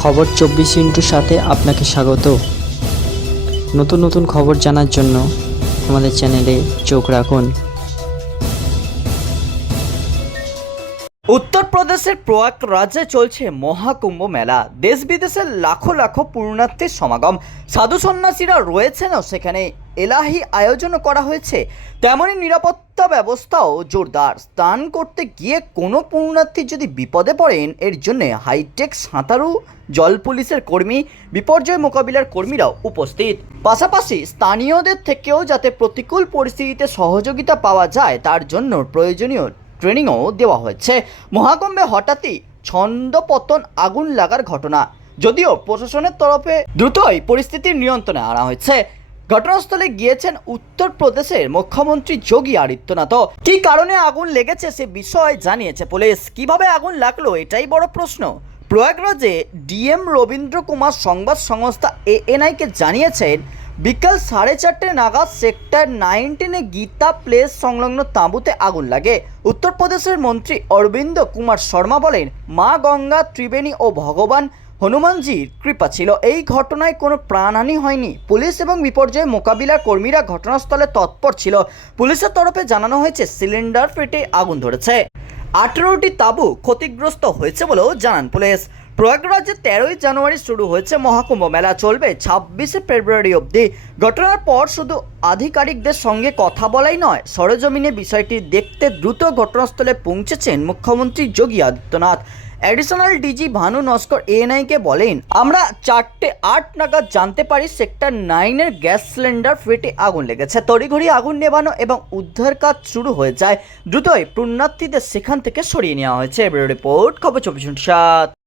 খবর চব্বিশ ইন্টুর সাথে আপনাকে স্বাগত। নতুন নতুন খবর জানার জন্য আমাদের চ্যানেলে চোখ রাখুন। উত্তরপ্রদেশের প্রয়াগরাজে চলছে মহাকুম্ভ মেলা। দেশ বিদেশের লাখো লাখো পূর্ণার্থীর সমাগম। সাধু সন্ন্যাসীরা রয়েছেনও সেখানে। এলাহি আয়োজনও করা হয়েছে তেমনই নিরাপত্তা ব্যবস্থাও জোরদার। স্নান করতে গিয়ে কোনো পূর্ণার্থী যদি বিপদে পড়েন, এর জন্য হাইটেক সাঁতারু, জল পুলিশের কর্মী, বিপর্যয় মোকাবিলার কর্মীরাও উপস্থিত। পাশাপাশি স্থানীয়দের থেকেও যাতে প্রতিকূল পরিস্থিতিতে সহযোগিতা পাওয়া যায়, তার জন্য প্রয়োজনীয় ট্রেনিংও দেওয়া হয়েছে। মহাকুম্ভে হঠাৎই ছন্দপতন আগুন লাগার ঘটনা, যদিও প্রশাসনের তরফে দ্রুতই পরিস্থিতির নিয়ন্ত্রণে আনা হয়েছে। ঘটনাস্থলে গিয়েছেন উত্তরপ্রদেশের মুখ্যমন্ত্রী যোগী আদিত্যনাথ। কী কারণে আগুন লেগেছে সে বিষয়ে জানিয়েছে পুলিশ। কীভাবে আগুন লাগল এটাই বড় প্রশ্ন। প্রয়াগরাজে ডিএম রবীন্দ্র কুমার সংবাদ সংস্থা এএনআইকে জানিয়েছেন, বিকাল সাড়ে চারটে নাগাদ সেক্টর নাইনটিনে গীতা প্লেস সংলগ্ন তাঁবুতে আগুন লাগে। উত্তরপ্রদেশের মন্ত্রী অরবিন্দ কুমার শর্মা বলেন, মা গঙ্গা, ত্রিবেণী ও ভগবান হনুমানজির কৃপা ছিল। এই ঘটনায় কোনো প্রাণহানি হয়নি। পুলিশ এবং বিপর্যয় মোকাবিলার কর্মীরা ঘটনাস্থলে তৎপর ছিল। পুলিশের তরফে জানানো হয়েছে, সিলিন্ডার ফেটে আগুন ধরেছে। আঠেরোটি তাঁবু ক্ষতিগ্রস্ত হয়েছে বলেও জানান পুলিশ। প্রয়াগরাজে তেরোই জানুয়ারি শুরু হয়েছে মহাকুম্ভ মেলা। চলবে ছাব্বিশে ফেব্রুয়ারি অবধি। ঘটনার পর শুধু আধিকারিকদের সঙ্গে কথা বলাই নয়, সরেজমিনে বিষয়টি দেখতে দ্রুত ঘটনাস্থলে পৌঁছেছেন মুখ্যমন্ত্রী যোগী আদিত্যনাথ। অ্যাডিশনাল ডিজি ভানু নস্কর এএনআইকে বলেন, আমরা চারটে আট নাগাদ জানতে পারি সেক্টর নাইনের গ্যাস সিলিন্ডার ফেটে আগুন লেগেছে। তড়িঘড়ি আগুন নেভানো এবং উদ্ধার কাজ শুরু হয়ে যায়। দ্রুতই পুণ্যার্থীদের সেখান থেকে সরিয়ে নেওয়া হয়েছে। রিপোর্ট, খবর চব্বিশ সাত।